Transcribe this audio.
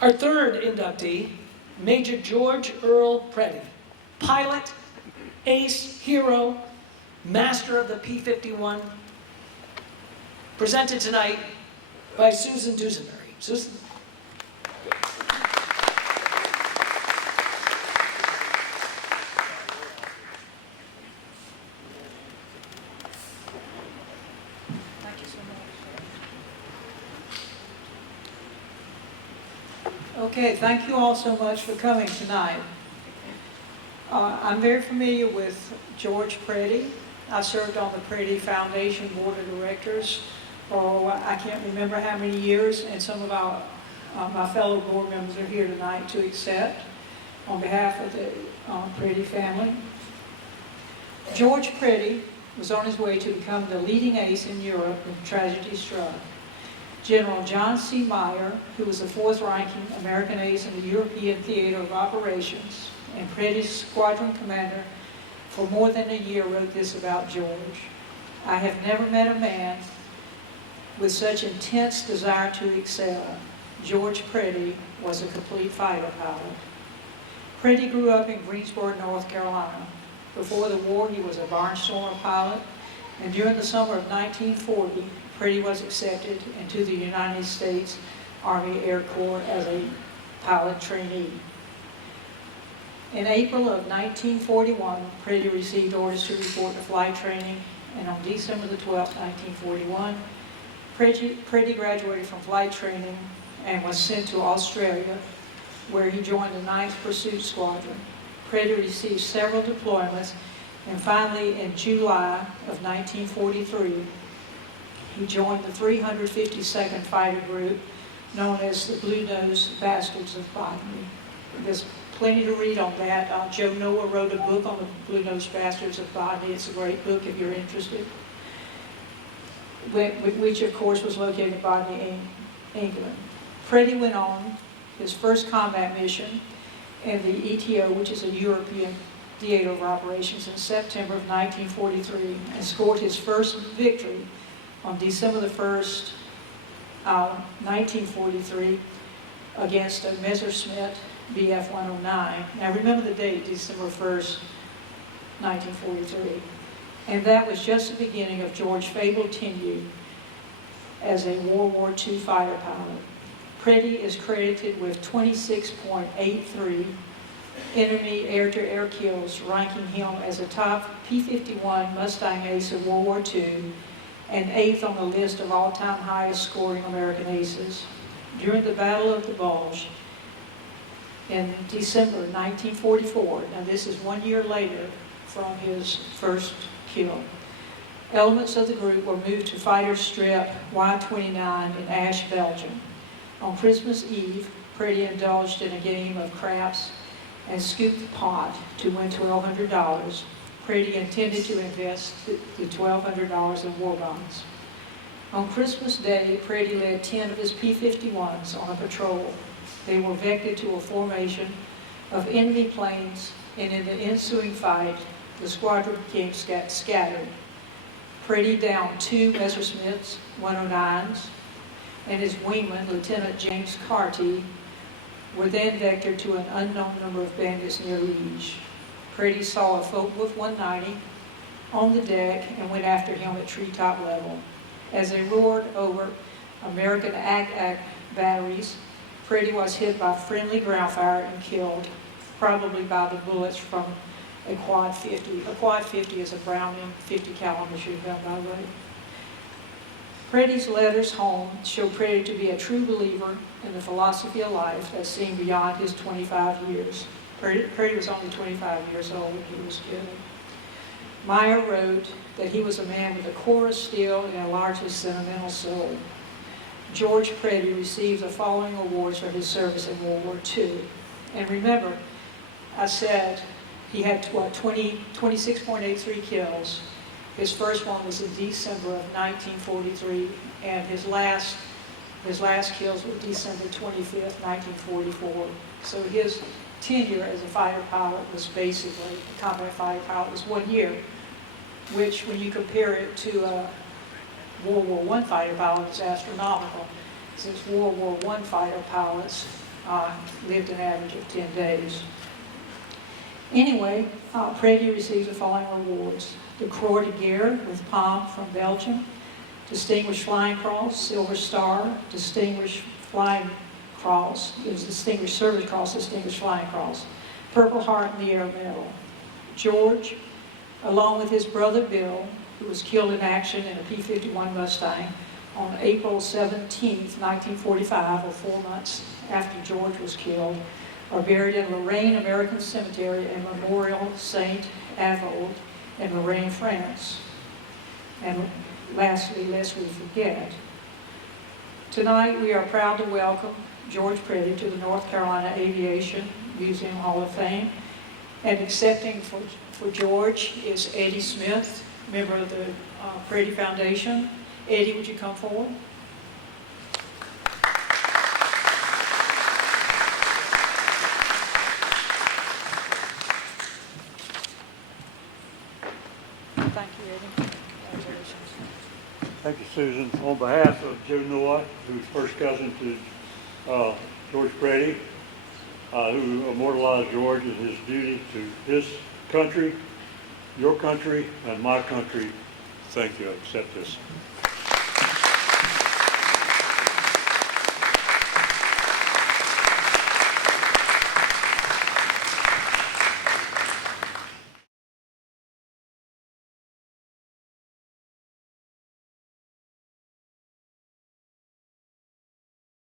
Our third inductee, Major George Earl Preddy, pilot, ace, hero, master of the P-51, presented tonight by Susan Dusenberry. Susan. Okay, thank you all so much for coming tonight. I'm very familiar with George Preddy. I served on the Preddy Foundation Board of Directors for I can't remember how many years, and some of my fellow board members are here tonight to accept on behalf of the Preddy family. George Preddy was on his way to become the leading ace in Europe when tragedy struck. General John C. Meyer, who was the fourth-ranking American ace in the European Theater of Operations and Preddy's squadron commander for more than a year, wrote this about George. "I have never met a man with such intense desire to excel. George Preddy was a complete fighter pilot." Preddy grew up in Greensboro, North Carolina. Before the war, he was a barnstormer pilot, and during the summer of 1940, Preddy was accepted into the United States Army Air Corps as a pilot trainee. In April of 1941, Preddy received orders to report to flight training, and on December the 12th, 1941, Preddy graduated from flight training and was sent to Australia, where he joined the 9th Pursuit Squadron. Preddy received several deployments, and finally in July of 1943, he joined the 352nd Fighter Group, known as the Blue-Nosed Bastards of Botany. There's plenty to read on that. Joe Noah wrote a book on the Blue-Nosed Bastards of Botany. It's a great book if you're interested, which of course was located in Botany, England. Preddy went on his first combat mission in the ETO, which is a European Theater of Operations, in September of 1943, and scored his first victory on December the 1st, 1943, against a Messerschmitt Bf-109. Now remember the date, December 1st, 1943. And that was just the beginning of George's fabled tenure as a World War II fighter pilot. Preddy is credited with 26.83 enemy air-to-air kills, ranking him as a top P-51 Mustang ace of World War II, and 8th on the list of all-time highest scoring American aces. During the Battle of the Bulge in December 1944, now this is 1 year later from his first kill, elements of the group were moved to Fighter Strip Y-29 in Asch, Belgium. On Christmas Eve, Preddy indulged in a game of craps and scooped the pot to win $1,200. Preddy intended to invest the $1,200 in war bonds. On Christmas Day, Preddy led 10 of his P-51s on a patrol. They were vectored to a formation of enemy planes, and in the ensuing fight, the squadron became scattered. Preddy downed 2 Messerschmitts 109s, and his wingman, Lieutenant James Carty, were then vectored to an unknown number of bandits near Liege. Preddy saw a Focke-Wulf 190 on the deck and went after him at treetop level. As they roared over American AC-AC batteries, Preddy was hit by friendly ground fire and killed, probably by the bullets from a Quad 50. A Quad 50 is a Browning 50 caliber machine gun, by the way. Preddy's letters home show Preddy to be a true believer in the philosophy of life that's seen beyond his 25 years. Preddy was only 25 years old when he was killed. Meyer wrote that he was a man with a core of steel and a largely sentimental soul. George Preddy received the following awards for his service in World War II. And remember, I said he had 26.83 kills. His first one was in December of 1943, and his last kills were December 25th, 1944. So his tenure as a fighter pilot was basically, a combat fighter pilot was 1 year, which when you compare it to a World War I fighter pilot is astronomical, since World War I fighter pilots lived an average of 10 days. Anyway, Preddy received the following awards: the Croix de Guerre with Palm from Belgium, Distinguished Flying Cross, Silver Star, Distinguished Flying Cross, it was Distinguished Service Cross, Distinguished Flying Cross, Purple Heart in the Air Medal. George, along with his brother Bill, who was killed in action in a P-51 Mustang on April 17, 1945, or 4 months after George was killed, are buried in Lorraine American Cemetery and Memorial Saint Avold in Lorraine, France. And lastly, lest we forget, tonight we are proud to welcome George Preddy to the North Carolina Aviation Museum Hall of Fame. And accepting for George is Eddie Smith, member of the Preddy Foundation. Eddie, would you come forward? Thank you, Eddie. Congratulations. Thank you, Susan. On behalf of Joe Noah, who's first cousin to George Preddy, who immortalized George in his duty to his country, your country, and my country, thank you. I accept this.